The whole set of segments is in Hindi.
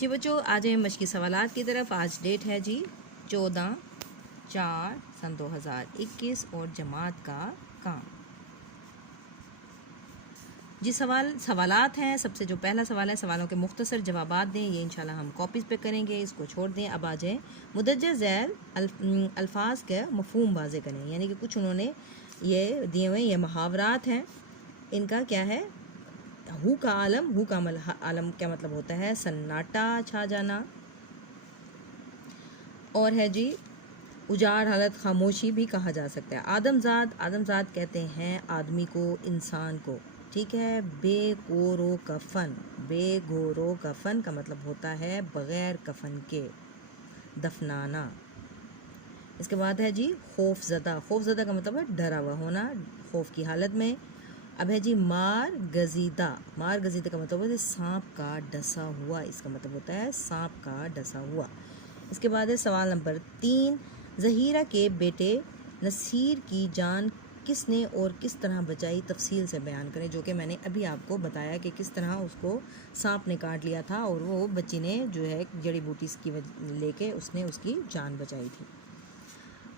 जी बच्चों, आज हम मश्की सवालात की तरफ। आज डेट है जी 14/4/2021 और जमात का काम। जी सवालात हैं। सबसे जो पहला सवाल है, सवालों के मुख्तसर जवाबात दें। ये इंशाल्लाह हम कॉपीज़ पे करेंगे, इसको छोड़ दें। अब आ जाएँ मुदज्जर ज़ैल अल्फाज के मफ़हूम वाज़े करें। यानी कि कुछ उन्होंने ये दिए हुए ये मुहावरात हैं, इनका क्या है। हु का आलम, हु का आलम क्या मतलब होता है? सन्नाटा छा जाना। और है जी उजाड़ हालत, खामोशी भी कहा जा सकता है। आदमजाद, आदमजाद कहते हैं आदमी को, इंसान को। ठीक है। बेगोरो कफन, बेगोरो कफन का मतलब होता है बग़ैर कफन के, दफनाना। इसके बाद है जी खौफज़दा, खौफज़दा का मतलब है डरा हुआ होना, खौफ की हालत में। अब है जी मार गजीदा, मार गजीदा का मतलब होता है सांप का डसा हुआ, इसका मतलब होता है सांप का डसा हुआ। इसके बाद है सवाल नंबर 3, ज़हीरा के बेटे नसीर की जान किसने और किस तरह बचाई, तफसील से बयान करें। जो कि मैंने अभी आपको बताया कि किस तरह उसको सांप ने काट लिया था और वो बच्ची ने जो है जड़ी बूटी की लेके उसने उसकी जान बचाई थी।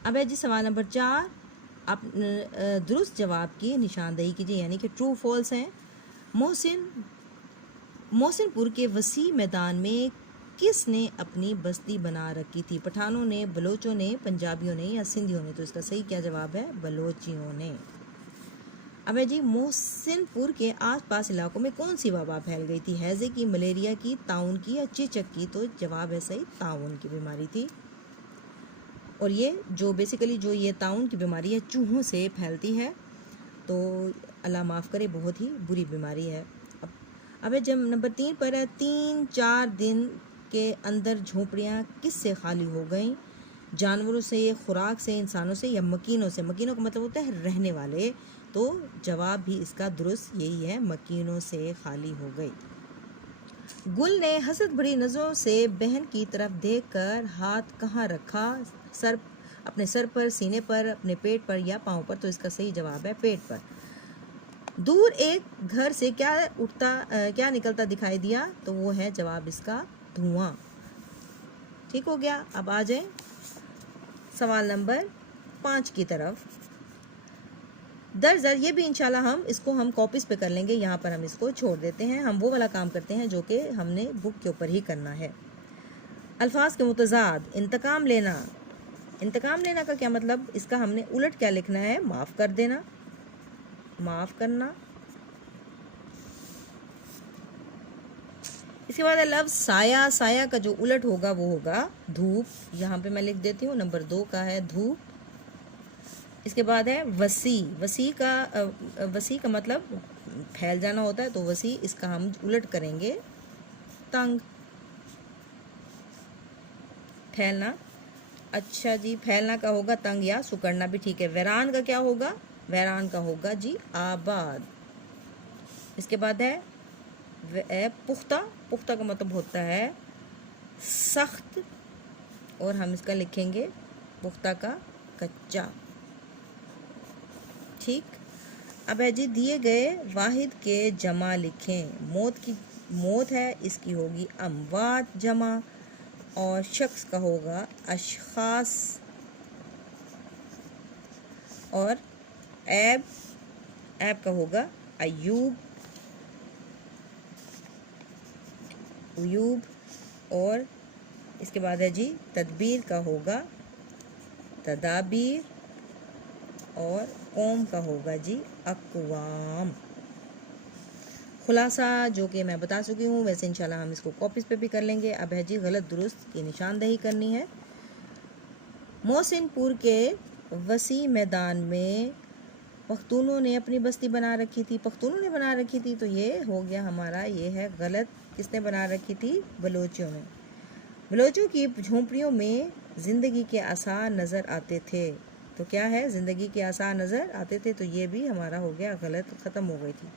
अब है जी सवाल नंबर 4, आप दुरुस्त जवाब की निशानदेही कीजिए, यानी कि ट्रू फॉल्स हैं। मोहसिनपुर के वसी मैदान में किसने अपनी बस्ती बना रखी थी? पठानों ने, बलोचों ने, पंजाबियों ने या सिंधियों ने? तो इसका सही क्या जवाब है? बलोचियों ने। अब है जी मोहसिनपुर के आसपास इलाकों में कौन सी वबा फैल गई थी? हैजे की, मलेरिया की, ताउन की या चेचक की? तो जवाब है सही ताउन की बीमारी थी। और ये जो बेसिकली जो ये ताउन की बीमारी है चूहों से फैलती है, तो अल्लाह माफ़ करे, बहुत ही बुरी बीमारी है। अब जब नंबर 3 पर है, 3-4 दिन के अंदर झोपड़ियाँ किससे खाली हो गईं? जानवरों से, खुराक से, इंसानों से या मकीनों से? मकीनों का मतलब होता है रहने वाले, तो जवाब भी इसका दुरुस्त यही है, मकीनों से खाली हो गई। गुल ने हसद भरी नज़रों से बहन की तरफ देखकर हाथ कहाँ रखा? सर, अपने सर पर, सीने पर, अपने पेट पर या पाँव पर? तो इसका सही जवाब है पेट पर। दूर एक घर से क्या निकलता दिखाई दिया? तो वो है जवाब इसका धुआं। ठीक हो गया। अब आ जाए सवाल नंबर 5 की तरफ। दरअसल ये भी इंशाल्लाह हम कॉपीज़ पे कर लेंगे, यहाँ पर हम इसको छोड़ देते हैं। हम वो वाला काम करते हैं जो कि हमने बुक के ऊपर ही करना है। अल्फाज के मुतज़ाद, इंतकाम लेना। इंतकाम लेना का क्या मतलब? इसका हमने उलट क्या लिखना है? माफ़ कर देना, माफ़ करना। इसके बाद है लफ्ज़ साया, साया का जो उलट होगा वो होगा धूप। यहाँ पे मैं लिख देती हूँ, नंबर 2 का है धूप। इसके बाद है वसी, वसी का मतलब फैल जाना होता है, तो वसी इसका हम उलट करेंगे तंग, फैलना। अच्छा जी, फैलना का होगा तंग या सुकड़ना भी ठीक है। वैरान का क्या होगा? वैरान का होगा जी आबाद। इसके बाद है पुख्ता, पुख्ता का मतलब होता है सख्त, और हम इसका लिखेंगे पुख्ता का कच्चा। ठीक। अब है जी दिए गए वाहिद के जमा लिखें। मौत है, इसकी होगी अमवात जमा, और शख्स का होगा अशखास, और ऐब का होगा अयूब, उयूब। और इसके बाद है जी तदबीर का होगा तदाबीर, और कौम का होगा जी अक़वाम। खुलासा जो कि मैं बता चुकी हूँ, वैसे इंशाल्लाह हम इसको कॉपीज़ पे भी कर लेंगे। अब है जी गलत दुरुस्त की निशानदेही करनी है। मोहसिनपुर के वसी मैदान में पख्तूनों ने अपनी बस्ती बना रखी थी, पख्तूनों ने बना रखी थी, तो ये हो गया हमारा, ये है गलत। किसने बना रखी थी? बलोचियों ने। बलोचों की झोंपड़ियों में ज़िंदगी के आसार नज़र आते थे, तो क्या है? ज़िंदगी के आसार नज़र आते थे, तो ये भी हमारा हो गया गलत, ख़त्म हो गई थी।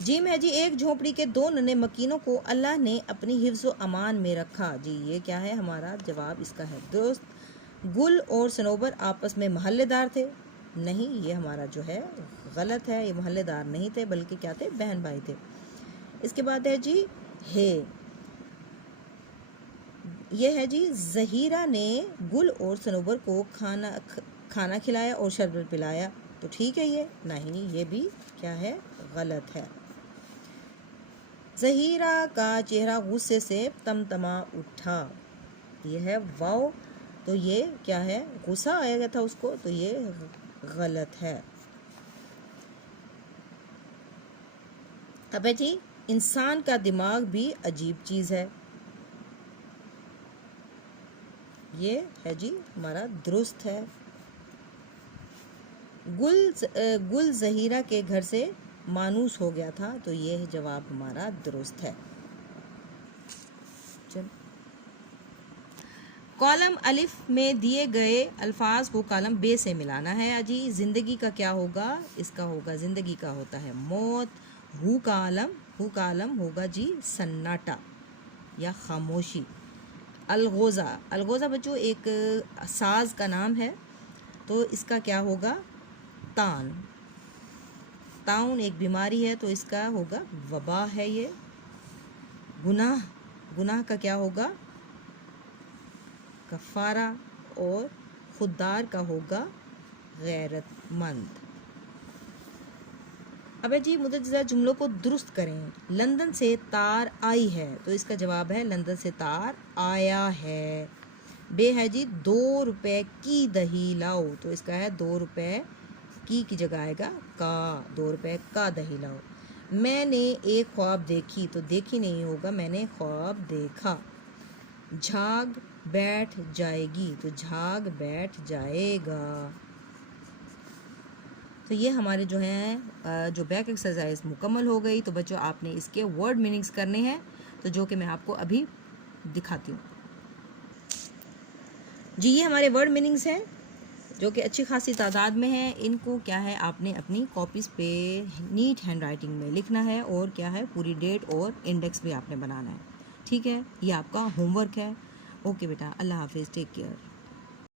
जिम है जी एक झोंपड़ी के 2 नन्हे मकीनों को अल्लाह ने अपनी हिफ्ज़ व अमान में रखा। जी ये क्या है? हमारा जवाब इसका है दोस्त। गुल और सनोबर आपस में महल्लेदार थे? नहीं, ये हमारा जो है गलत है, ये महल्लेदार नहीं थे, बल्कि क्या थे? बहन भाई थे। इसके बाद है जी है ये है जी, ज़हीरा ने गुल और सनोबर को खाना खिलाया और शरबत पिलाया, तो ठीक है ये? नहीं, ये भी क्या है, गलत है। ज़हीरा का चेहरा गुस्से से तमतमा उठा, ये है वाव, तो ये क्या है, गुस्सा आया गया था उसको, तो ये गलत है। अब है जी, इंसान का दिमाग भी अजीब चीज़ है, ये है जी हमारा दुरुस्त है। गुल ज़हीरा के घर से मानूस हो गया था, तो ये जवाब हमारा दुरुस्त है। चल, कॉलम अलिफ में दिए गए अल्फाज को कॉलम बे से मिलाना है अजी। ज़िंदगी का क्या होगा, इसका होगा, ज़िंदगी का होता है मौत। हु का आलम होगा जी सन्नाटा या खामोशी। अलगोज़ा बच्चों एक साज का नाम है, तो इसका क्या होगा, ताउन एक बीमारी है, तो इसका होगा वबा है ये। गुनाह का क्या होगा, कफ़ारा, और खुददार का होगा गैरतमंद। अब जी मुतअद्दिदा जुमलों को दुरुस्त करें। लंदन से तार आई है, तो इसका जवाब है लंदन से तार आया है। बे है जी 2 रुपए की दही लाओ, तो इसका है 2 रुपए की जगह आएगा का, 2 रुपए का दही लाओ। मैंने एक ख्वाब देखी, तो देखी नहीं होगा, मैंने ख्वाब देखा। झाग बैठ जाएगी, तो झाग बैठ जाएगा। तो ये हमारे जो हैं जो बैक एक्सरसाइज मुकम्मल हो गई। तो बच्चों आपने इसके वर्ड मीनिंग्स करने हैं, तो जो कि मैं आपको अभी दिखाती हूँ जी। ये हमारे वर्ड मीनिंग्स हैं जो कि अच्छी खासी तादाद में हैं। इनको क्या है, आपने अपनी कॉपीज़ पे नीट हैंड राइटिंग में लिखना है, और क्या है, पूरी डेट और इंडेक्स भी आपने बनाना है, ठीक है। ये आपका होमवर्क है। ओके बेटा, अल्लाह हाफिज़, टेक केयर।